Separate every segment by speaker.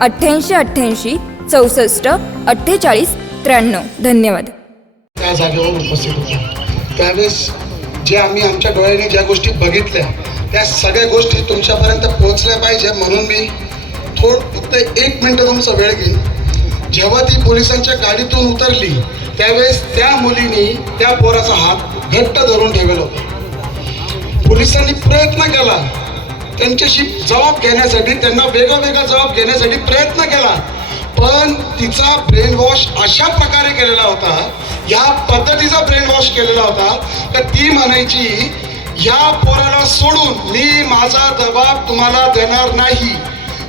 Speaker 1: अठ्ठ्याऐंशी अठ्ठ्याऐंशी चौसष्ट अठ्ठेचाळीस त्र्याण्णव. धन्यवाद.
Speaker 2: त्या जागेवर उपस्थित होते. त्यावेळेस जे आम्ही आमच्या डोळ्याने ज्या गोष्टी बघितल्या त्या सगळ्या गोष्टी तुमच्यापर्यंत पोहोचल्या पाहिजे म्हणून मी थोड फक्त एक मिनटं तुमचा वेळ घेईन. जेव्हा ती पोलिसांच्या गाडीतून उतरली त्यावेळेस त्या मुलीने त्या पोराचा हात घट्ट धरून ठेवला होता. पोलिसांनी प्रयत्न केला. त्यांच्याशी जबाब घेण्यासाठी त्यांना वेगळा वेगळा जबाब घेण्यासाठी प्रयत्न केला. पण तिचा ब्रेन वॉश अशा प्रकारे केलेला होता या पद्धतीचा ब्रेन वॉश केलेला होता तर ती म्हणायची या पोराला सोडून मी माझा जबाब तुम्हाला देणार नाही.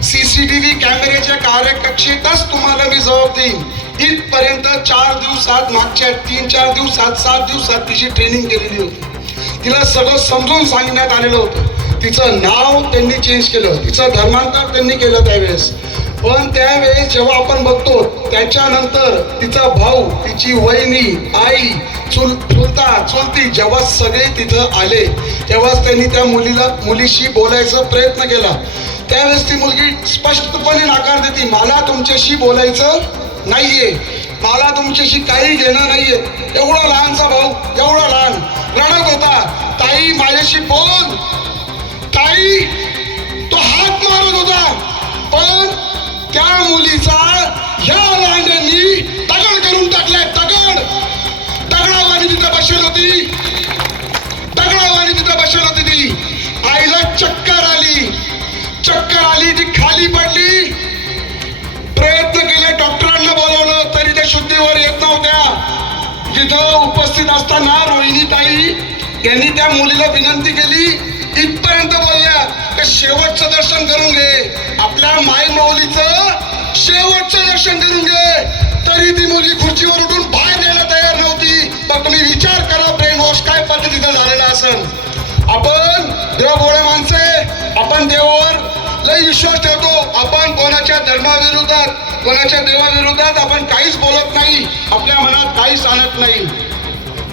Speaker 2: सी सी टी व्ही कॅमेऱ्याच्या कार्यकक्षेतच तुम्हाला मी जबाब देईन. इथपर्यंत चार दिवसात मागच्या तीन चार दिवसात सात दिवसात तिची ट्रेनिंग केलेली होती. तिला सगळं समजून सांगण्यात आलेलं होतं. तिचं नाव त्यांनी चेंज केलं. तिचं धर्मांतर त्यांनी केलं त्यावेळेस. पण त्यावेळेस जेव्हा आपण बघतो त्याच्यानंतर तिचा भाऊ तिची वहिनी आई चुल चुलता चुलती जेव्हा सगळे तिथं आले तेव्हाच त्यांनी त्या मुलीला मुलीशी बोलायचा प्रयत्न केला. त्यावेळेस ती मुलगी स्पष्टपणे नाकार देते मला तुमच्याशी बोलायचं नाहीये. मला तुमच्याशी काही घेणं नाहीये. एवढा लहानचा भाऊ एवढा लहान. रडत होता. ताई माझ्याशी बोल. ताई तो हात मारत होता. पण त्या मुलीचा ह्या लांड्यांनी दगड करून टाकलाय दगड. दगडावानी तिथं बसेल होती. दगडावानी तिथं बसेल होती ती. आईला चक्कर आली. चक्कर आली ती खाली पडली. प्रयत्न केले डॉक्टरांना बोलवलं तरी त्या शुद्धीवर येत नव्हत्या. जिथं उपस्थित असताना रोहिणी ताई यांनी त्या मुलीला विनंती केली इथपर्यंत बोलल्या का शेवटचं दर्शन करून घे. आपल्या माय माऊलीचं शेवटचं दर्शन करून घे. तरी ती मुली खुर्चीवर उठून बाहेर यायला तयार नव्हती. पण तुम्ही विचार करा ब्रेन वॉश काय पद्धतीचा झालेला असेल आपण देव देवभोळे माणसे आपण देवावर लय विश्वास ठेवतो. आपण कोणाच्या धर्माविरोधात कोणाच्या देवाविरोधात आपण काहीच बोलत नाही. आपल्या मनात काहीच आणत नाही.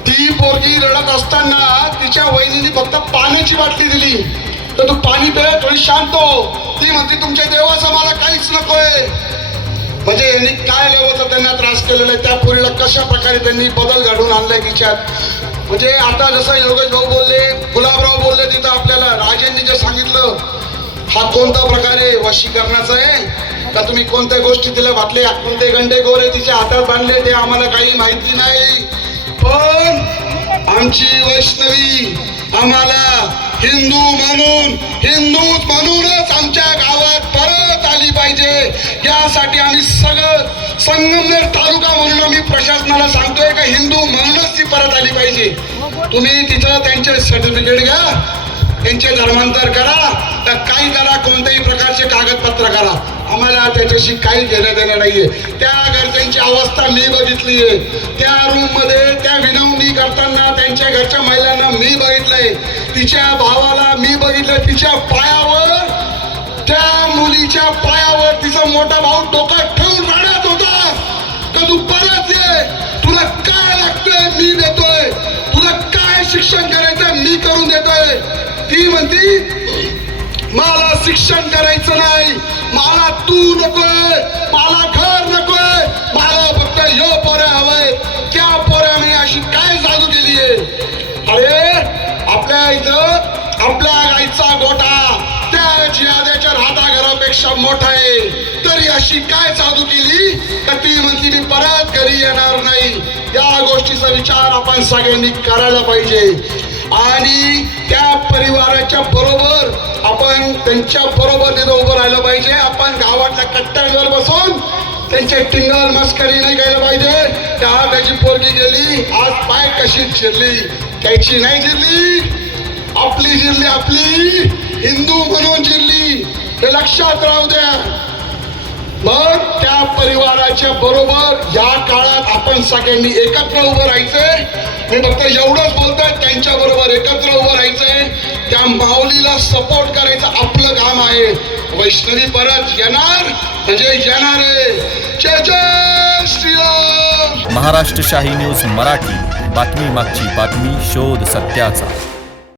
Speaker 2: ती पोरगी रडत असताना तिच्या वहिनीने फक्त पाण्याची बाटली दिली. तर तू पाणी पे थोडी शांत हो. ती म्हणते तुमच्या देवाचं मला काहीच नकोय. म्हणजे यांनी काय लेवलचा त्यांना त्रास केलेला आहे त्या पोरीला कशा प्रकारे त्यांनी बदल घडवून आणलाय तिच्यात म्हणजे आता जसं योगेश भाऊ बोलले गुलाबराव बोलले तिथं आपल्याला राजेंनी जे सांगितलं हा कोणता प्रकारे वशीकरणाचा आहे? का तुम्ही कोणत्या गोष्टी तिला वाटले कोणते गंडे गोरे तिच्या हातात बांधले ते आम्हाला काही माहिती नाही? पण आमची वैष्णवी आम्हाला हिंदू म्हणून हिंदूच म्हणूनच आमच्या गावात परत आली पाहिजे. यासाठी आम्ही सगळं संगमनेर तालुका म्हणून आम्ही प्रशासनाला सांगतोय का हिंदू म्हणूनच ती परत आली पाहिजे. तुम्ही तिथं त्यांचे सर्टिफिकेट घ्या त्यांचे धर्मांतर करा तर काही करा कोणत्याही प्रकारचे कागदपत्र करा. आम्हाला त्याच्याशी काही घेणं देणं नाहीये. त्या घरच्यांची अवस्था मी बघितली आहे त्या रूममध्ये त्या विनवणी करताना त्यांच्या घरच्या महिलांना मी बघितलंय. तिच्या भावाला मी बघितलं तिच्या पायावर त्या मुलीच्या पायावर तिचा मोठा भाऊ डोकं ठेवून राहण्यात होता. तर तू परत ये. तुला काय लागतंय? मी देतोय. तुला काय शिक्षण करायचं मी करून देतोय. ती म्हणती मला शिक्षण करायचं नाही. मला तू नकोय मला घर नकोय. मला फक्त यो पोऱ्या हवंय. त्या पोऱ्याने अशी काय जादू केली आहे? अरे आपल्या इथं आपल्या गाईचा गोटा त्या जियाद्याच्या राहता घरापेक्षा मोठा आहे. तरी अशी काय जादू केली? तर ती म्हणती मी परत घरी येणार नाही. या गोष्टीचा विचार आपण सगळ्यांनी करायला पाहिजे. आणि त्या परिवाराच्या बरोबर त्यांच्या बरोबर तिथं उभं राहिलं पाहिजे. आपण गावातल्या कट्ट्यांवर बसून त्यांचे टिंगल मस्करी नाही केलं पाहिजे. त्या त्याची पोरगी गेली. आज पाय कशी चिरली? त्याची नाही चिरली. आपली जिरली आपली. हिंदू म्हणून जिरली हे लक्षात राहू द्या. मग त्या परिवाराच्या बरोबर या काळात आपण सगळ्यांनी एकत्र उभं राहायचंय. मी फक्त एवढंच बोलतोय त्यांच्या बरोबर एकत्र उभं राहायचंय. त्या माऊलीला सपोर्ट करायचं आपलं काम आहे. वैष्णवी परत येणार? म्हणजे येणार आहे.
Speaker 3: महाराष्ट्र शाही न्यूज मराठी. बातमी मागची बातमी शोध सत्याचा.